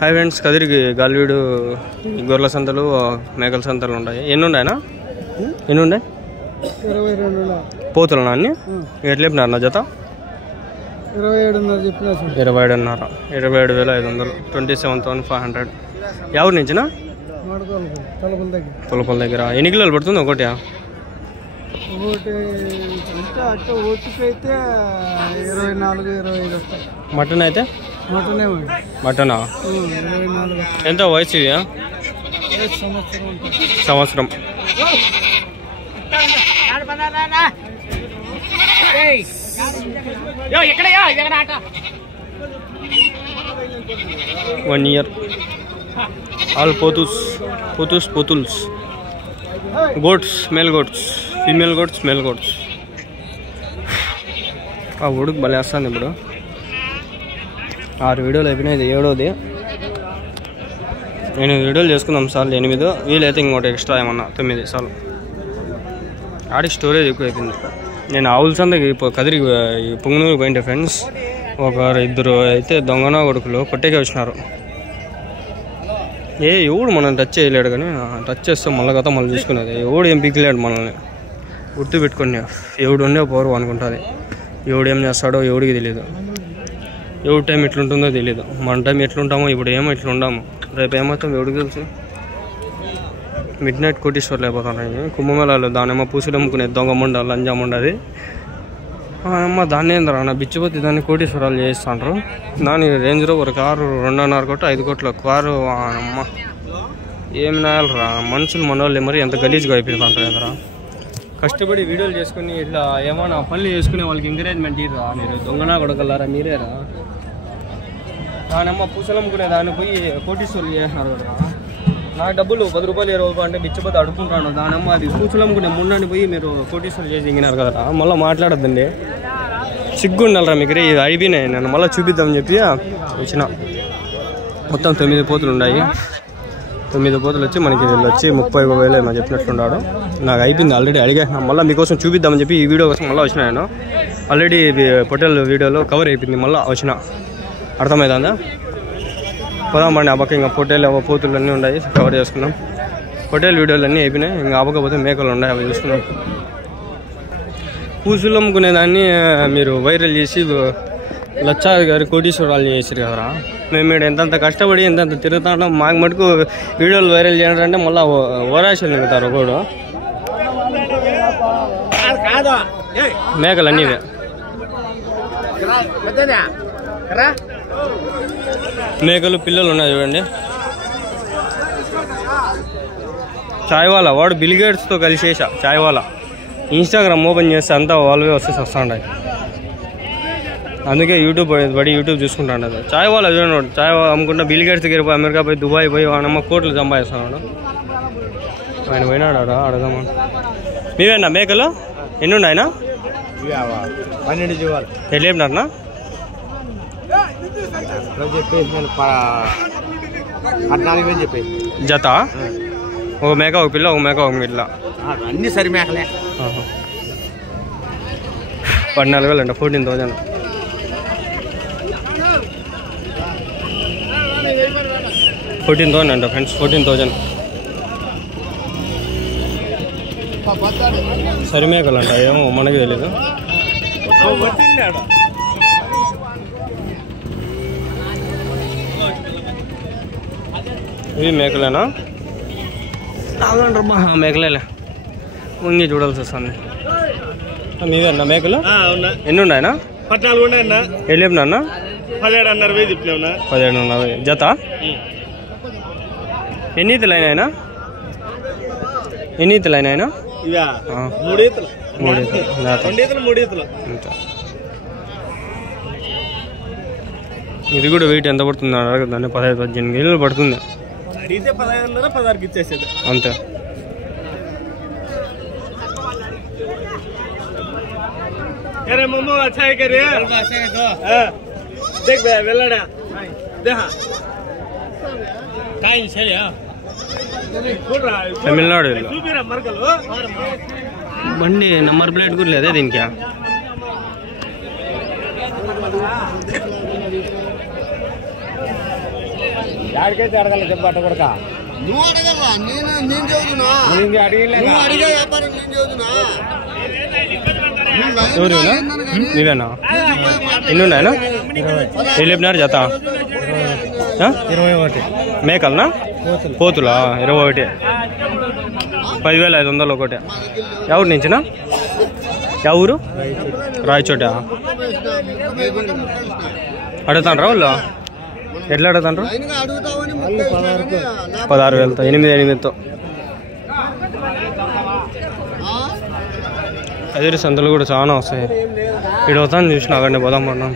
Hi friends, కదిరికి Galiveedu గొర్రెల సంతలు మేకల సంతలు ఉంటాయి. ఎన్ని ఉన్నాయనా? ఎన్ని ఉన్నాయి? 22 పోతున్నా అన్ని ఎట్లా చెప్పినారు నా జత? 27,500. 27,500 27,500. ఎవరి నుంచినా? తొలపల దగ్గర. ఎన్ని కిలోలు పడుతుంది ఒకటి? ఓటుకైతే 24-25 వస్తాయి. మటన్ అయితే? మటనా? ఎంత వయసు? సంవత్సరం. One year. All potuls. Goats, male goats, female goats, male goats. ఆ ఉడుకు భలే వస్తుంది. ఇప్పుడు 6 వీడియోలు అయిపోయినాయి, ఇది 7వది. 8 వీడియోలు చేసుకుందాం సార్లు. 8 వీలైతే ఇంకోటి ఎక్స్ట్రా ఏమన్నా 9 సార్లు. ఆడికి స్టోరేజ్ ఎక్కువ అయిపోయింది. నేను ఆవుల సంతకి కదిరి పొంగునూరు పోయింటే ఫ్రెండ్స్, ఇద్దరు అయితే దొంగన కొడుకులు కొట్టేకే వచ్చినారు. ఎవడు మనం టచ్ చేయలేడు, కానీ టచ్ చేస్తే మళ్ళీ గత మళ్ళీ చూసుకునేది. ఎవడు ఏం పీకలేడు మనల్ని. గుర్తు పెట్టుకుని ఎవడు ఉండే పోరు అనుకుంటుంది. ఎవడు ఏం చేస్తాడో ఎవడికి తెలియదు. ఎవరి టైం ఎట్లుంటుందో తెలియదు. మన టైం ఎట్లుంటామో ఇప్పుడు ఏమో ఇట్లా ఉండాము. రేపు ఏమవుతాం ఎవడికి తెలుసు. మిడ్ నైట్ కోటీశ్వర్లు అయిపోతున్నాయి కుంభమేళాలు. దానేమో పూసులు అమ్ముకునే దొంగ ముండ లంజం ఉండదు. అమ్మ దాన్ని ఏంద్రా నా బిచ్చిపోతే దాన్ని కోటీశ్వరాలు చేయిస్తుంటారు. దాని రేంజ్ రోవర్ కారు 2.5 కోట్లు 5 కోట్ల కారు. అమ్మ ఏమి నాయాలరా మనుషులు, మనోళ్ళు మరి ఎంత గలీజ్గా అయిపోతుంటారు కదరా. కష్టపడి వీడియోలు చేసుకుని ఇట్లా ఏమైనా పనులు చేసుకునే వాళ్ళకి ఎంకరేజ్మెంట్ ఇరా. మీరు దొంగనా కొడగలరా మీరేరా. దానమ్మ పూసలు అమ్ముకునే దాన్ని పోయి కోటీశ్వర్లు చేస్తున్నారు కదరా. నా డబ్బులు 10 రూపాయలు 20 రూపాయలు అంటే బిచ్చిపోతే అడుకుంటాను. దానమ్మ అది పూసలు అమ్ముకునే ముందని పోయి మీరు కోటీశ్వర్లు చేసి ఇంగినారు కదరా. మళ్ళీ మాట్లాడద్దండి, సిగ్గుండాలరా మీకు. ఇది అయిపోయినాయి, నేను మళ్ళీ చూపిద్దామని చెప్పి వచ్చిన. మొత్తం 9 పోతులు ఉన్నాయి. 9 పోతులు వచ్చి మనకి వీళ్ళు వచ్చి 30,000 ఏమో చెప్పినట్లున్నాడు. నాకు అయిపోయింది ఆల్రెడీ. అడిగాను మళ్ళీ మీకోసం చూపిద్దామని చెప్పి ఈ వీడియో కోసం మళ్ళీ వచ్చిన. నేను ఆల్రెడీ పొట్టెల్ వీడియోలో కవర్ అయిపోయింది, మళ్ళీ వచ్చిన. అర్థమవుతుందా? పోదామండి ఆ పక్క. ఇంకా పొట్టేలు పోతులు అన్నీ ఉన్నాయి, కవర్ చేసుకున్నాం. పొట్టేలు వీడియోలు అన్నీ అయిపోయినాయి. ఇంకా అవ్వకపోతే మేకలు ఉన్నాయి, అవి చూసుకున్నాం. పూసులు అమ్ముకునేదాన్ని మీరు వైరల్ చేసి లచ్చా గారి కోటీశ్వరాలు చేసారు కదరా. మేము ఇక్కడ ఎంతంత కష్టపడి ఎంతంత తిరుగుతాం. మాకు మటుకు వీడియోలు వైరల్ చేయాలంటే మళ్ళీ ఓరాశలు నింగుతారు ఒకడు. మేకలు అన్నీ మేకలు పిల్లలు ఉన్నాయి చూడండి. చాయ్వాలా వాడు బిల్ గేట్స్తో కలిసేసా. చాయ్వాలా ఇన్స్టాగ్రామ్ ఓపెన్ చేస్తే అంతా వాళ్ళవే వస్తుంటాయి. అందుకే యూట్యూబ్ చూసుకుంటాడు. అది చాయ్వాలా చూడండి. చాయ్ అమ్ముకుంటా బిల్ గేట్స్ దగ్గర పోయి అమెరికా పోయి దుబాయ్ పోయి వాడమ్మ కోట్లు సంపాదిస్తున్నాడు. ఆయన పోయినాడు అడగమా. మీవేనా మేకలు? ఎన్ని ఉన్నాయన? 12 జీవాలు. ఎట్లా చెప్పినారనా? జత ఒక మేక ఒక పిల్ల, ఒక మేక ఒక పిల్ల, అన్ని సరి మేకలే. 14,000 అంట. 14,000. అంట ఫ్రెండ్స్. 14,000 సరి మేకలు అంట. ఏమో మనకి తెలీదు. ఇవి మేకలేనా? మేకలేలే, ఉంగి చూడాల్సి వస్తుంది. మీవే అన్న మేకలు? ఎన్ని ఉన్నాయన్నా? 14 ఉన్నాయన్నా. ఎన్ని చెప్పినా? 17,500 చెప్పినా. 17,500 జత. ఎన్ని ఈతలు అయినాయనా? మూడు ఈతలు. ఇది కూడా వెయిట్ ఎంత పడుతుంది అడగదాన్ని? 15-18 కిలోలు పడుతుంది. అడిగితే 15,500 ఇచ్చేసేది అంతే. अरे मोमो अच्छा है करे देख बे वेलड़ा देखा काई छले तमिलनाडु बंडी नंबर प्लेट కూడా లేదే దీనికి యాడికైతే అడగాలి చెప్పట కూడా నువ్వు అడగల్లా నేను చదువుతున్నా అడిగే వ్యాపారం నేను చదువుతున్నా నీవేనా ఎన్ని ఉన్నాయనా ఏం చెప్పినారు జత 21 మేకలనా పోతులా 21 10,500 ఒకటి ఎవరి నుంచినా ఎవరు రాయచోట అడుగుతాండ్రా వాళ్ళు ఎట్లా అడుగుతాండ్రు 16,000తో 8,000తో కదిరి సంతలు కూడా చాలా వస్తాయి వీడు వస్తాను చూసిన అక్కడనే పోదాం పడినాం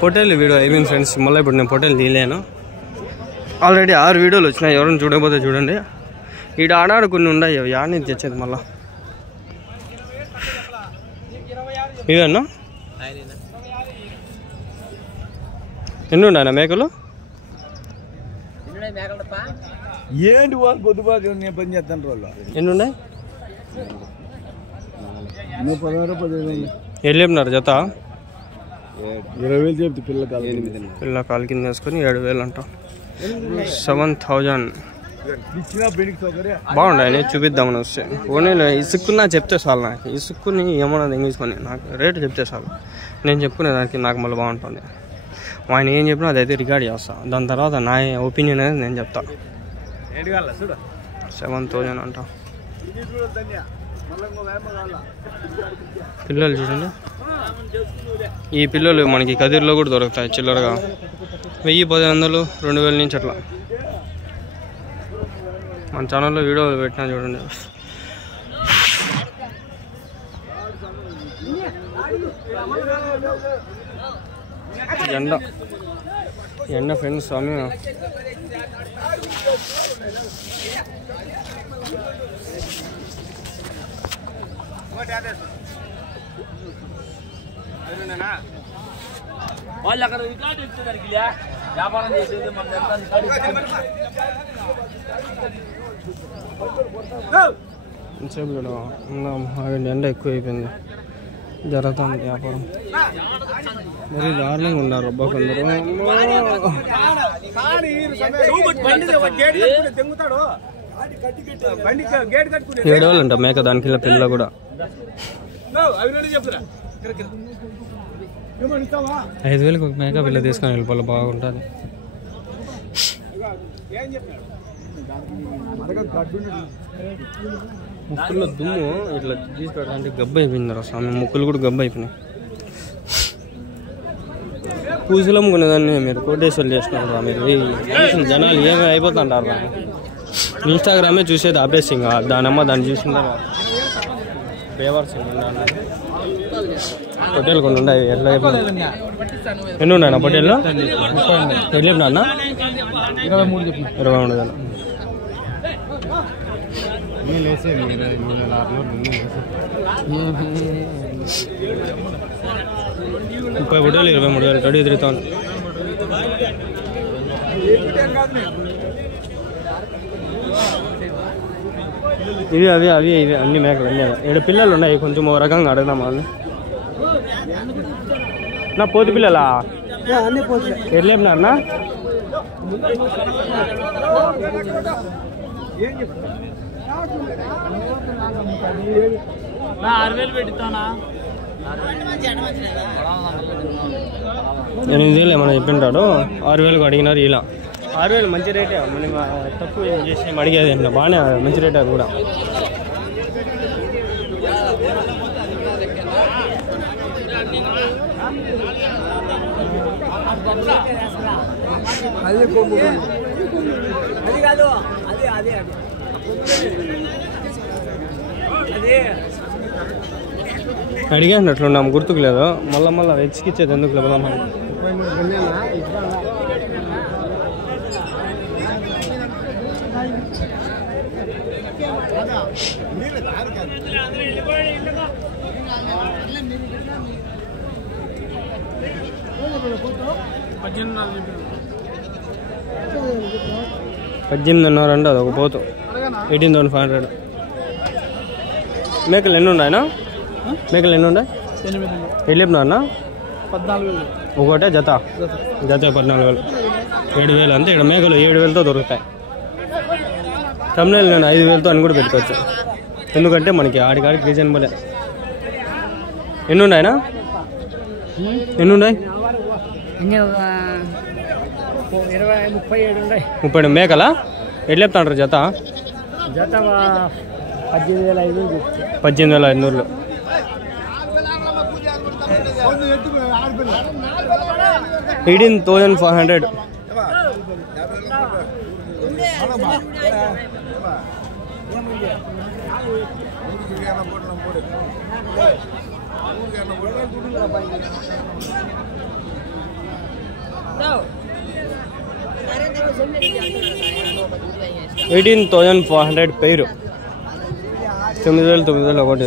పొట్టేలు వీడియో అయిపోయింది ఫ్రెండ్స్ మళ్ళీ ఇప్పుడు నేను పొట్టేలు తీయలేను ఆల్రెడీ 6 వీడియోలు వచ్చినాయి ఎవరైనా చూడకపోతే చూడండి ఈడ ఆడాడు కొన్ని ఉన్నాయి యాడ్ నుంచి తెచ్చేది మళ్ళా ఇవన్నా ఎన్ని ఉన్నాయన్నా మేకలు ఏంటి వాళ్ళు పొద్దుబాటు నేను పని చేస్తాను వాళ్ళు ఎన్ని ఉన్నాయి 16,000 ఎల్లు చెప్పినారు జత 20,000 చెప్తే పిల్ల కాలు కింద వేసుకొని 7,000 అంట 7,000 బాగుండాయి చూపిద్దామని వస్తే ఓన్లీ ఇసుక్కున్నా చెప్తే చాలు నాకు ఇసుక్కుని ఏమన్నా తెంగించుకొని నాకు రేటు చెప్తే చాలు నేను చెప్పుకునే దానికి నాకు మళ్ళీ బాగుంటుంది ఆయన ఏం చెప్పినా అదైతే రికార్డ్ చేస్తా దాని తర్వాత నా ఒపీనియన్ అనేది నేను చెప్తా 7,000 అంట పిల్లలు చూడండి ఈ పిల్లలు మనకి కదిరిలో కూడా దొరుకుతాయి చిల్లరగా 1,000-1,100 2,000 నుంచి అట్లా మన ఛానల్లో వీడియోలు పెట్టినా చూడండి ఎండ ఫ్రెండ్స్ స్వామి వాళ్ళు అక్కడ రికార్డు ఇచ్చేదానికి వ్యాపారం చేసేది ఎండ ఎక్కువ అయిపోయింది జరుగుతుంది వ్యాపారం మరి దారుణంగా ఉన్నారు అబ్బా కొందరు 7,000 అంట మేక దానికి పిల్ల కూడా 5,000 ఒక మేక పిల్ల తీసుకొని వెళ్ళిపోవాలి బాగుంటుంది ముక్కుల్లో దుమ్ము ఇట్లా తీసుకెళ్ళడానికి గబ్బు అయిపోయింది స్వామి ముక్కులు కూడా గబ్బు అయిపోయినాయి పూజలు అమ్ముకునేదాన్ని మీరు కోటేశ్వర్లు చేస్తున్నారు మీరు జనాలు ఏమి అయిపోతుంటారు ఇన్స్టాగ్రామే చూసేది ఆపేసి ఇంకా దానమ్మ దాన్ని చూసింటారు ఫేవర్స్ పొట్టేలు కొన్ని ఉన్నాయి ఎట్లా ఎన్ని ఉన్నాయన్న పొట్టేళ్ళు ఎట్లా చెప్పినా 23,000 30 పొట్టేలు 23,000 రెడీ తిరుగుతాను ఇవి అవి అవి ఇవి అన్ని మేకలు అన్నీ 7 పిల్లలు ఉన్నాయి కొంచెం ఓ రకంగా అడుగుదాం వాళ్ళని నా పోతు పిల్లలా ఎట్లేపినా అన్న ఎనిమిది వేలు ఏమన్నా చెప్పింటాడు 6,000 అడిగినారు ఇలా 6,000 మంచి రేటే మనం తక్కువ చేసి అడిగేది అంటే బాగానే మంచి రేటే అది కూడా అడిగేసినట్లున్నాం గుర్తుకు లేదు మళ్ళీ వెచ్చికిచ్చేది ఎందుకు లేదాం $18,500 అది ఒక పోతు 18,500 మేకలు ఎన్ని ఉన్నాయనా మేకలు ఎన్ని ఉన్నాయి ఎన్ని చెప్పినా 14,000 ఒకటే జత 14,000 7,000 అంతే. ఇక్కడ మేకలు 7,000తో దొరుకుతాయి. తమిళనాడు నేను 5,000తో అని కూడా పెట్టుకోవచ్చు, ఎందుకంటే మనకి ఆడికాడికి రీజనబులే. ఎన్ని ఉన్నాయనా? ఎన్ని ఉన్నాయి? 37 మేకలా? ఎట్లా చెప్తాంటారు జత? 18,500. 18,500. $18,500 పేరు. 9,000 ఒకటి.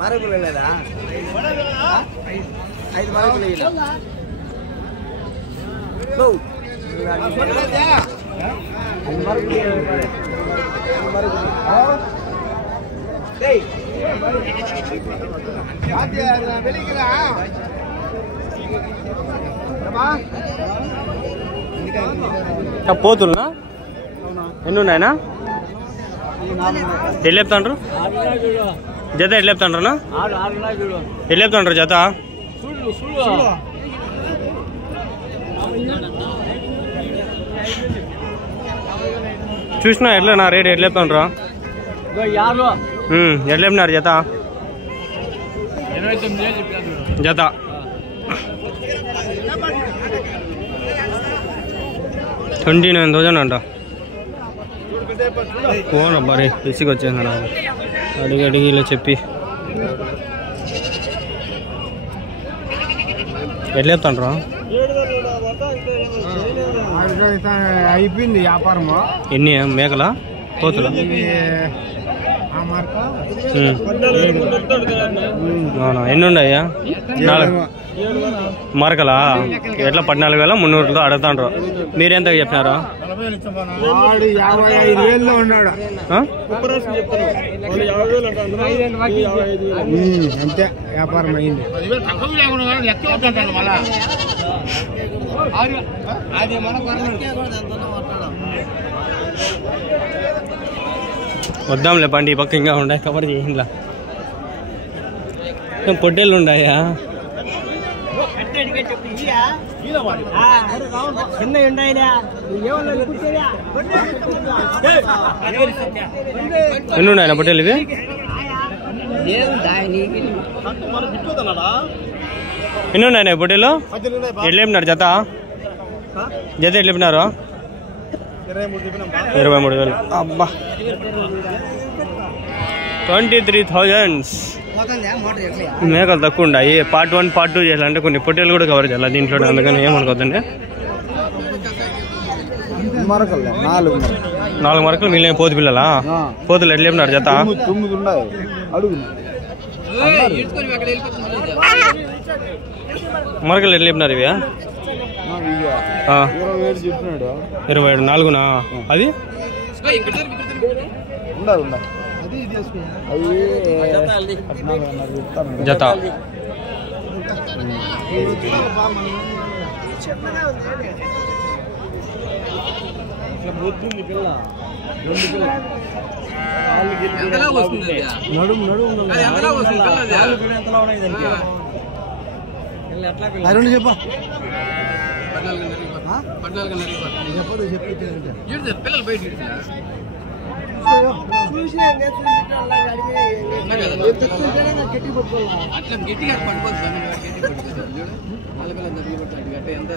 మరకులు లేదా? 5 మరకులు పోతున్నా ఎన్ని ఉన్నాయనా? ఎట్లా చెప్తాండ్రు జత? ఎట్లా చెప్తాండ్రనా? ఎట్లా చెప్తాండ్రు జత? చూసినా ఎట్లా నా రేట్ ఎట్లా చెప్తాండ్రా? ఎట్లా చెప్పినారు జత? జత 29,000 అంట. పోనా మరి ఇసుకు వచ్చేసింది నాకు అడిగి ఇలా చెప్పి. ఎట్లా చెప్తాండ్రా? అయిపోయింది వ్యాపారం. ఎన్ని మేకలా పోతులా? అవునా? ఎన్ని ఉన్నాయా? 4 మరకలా? ఎట్లా 14,300తో అడుగుతాండ్రు. మీరెంత చెప్పినారు? 55,000 ఉన్నాడు అంతే. వ్యాపారం అయింది. వద్దాంలే బండి ఈ పక్క ఇంకా ఉన్నాయి కవర్ చేయండిలా. పొట్టేళ్ళు ఉన్నాయా? ఎన్ని ఉన్నాయా పొట్టేళ్ళు ఇవి? ఎన్ని ఉన్నాయా పొట్టేళ్ళు? ఎట్లా చెప్పినారు జత? జత ఎట్లా చెప్పినారు? 23,000. అబ్బా 23,000. మేకలు తక్కువ ఉన్నాయి. పార్ట్ 1 పార్ట్ 2 చేయాలంటే కొన్ని పొట్టేలు కూడా కవర్ చేయాలి దీంట్లో, అందుకని ఏమనుకోద్దండి. 4 మరకలు మిగిలిన పోతు పిల్లలా? పోతులు ఎట్లా చెప్పినారు జత? 9 ఉన్నాయి. మరకలు ఎట్లా చెప్పినారు ఇవి? 27. 4నా? అది జత అరుణ్ చెప్ప పిల్లలు బయట అట్లా గట్టిగా పడిపోతుంది. ఎంత